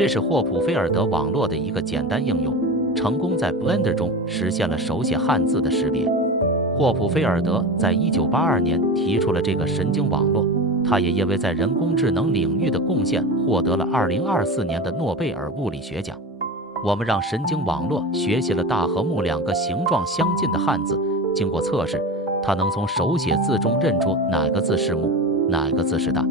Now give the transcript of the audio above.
这是霍普菲尔德网络的一个简单应用，成功在 Blender 中实现了手写汉字的识别。霍普菲尔德在1982年提出了这个神经网络，他也因为在人工智能领域的贡献获得了2024年的诺贝尔物理学奖。我们让神经网络学习了大和木两个形状相近的汉字，经过测试，它能从手写字中认出哪个字是木，哪个字是大。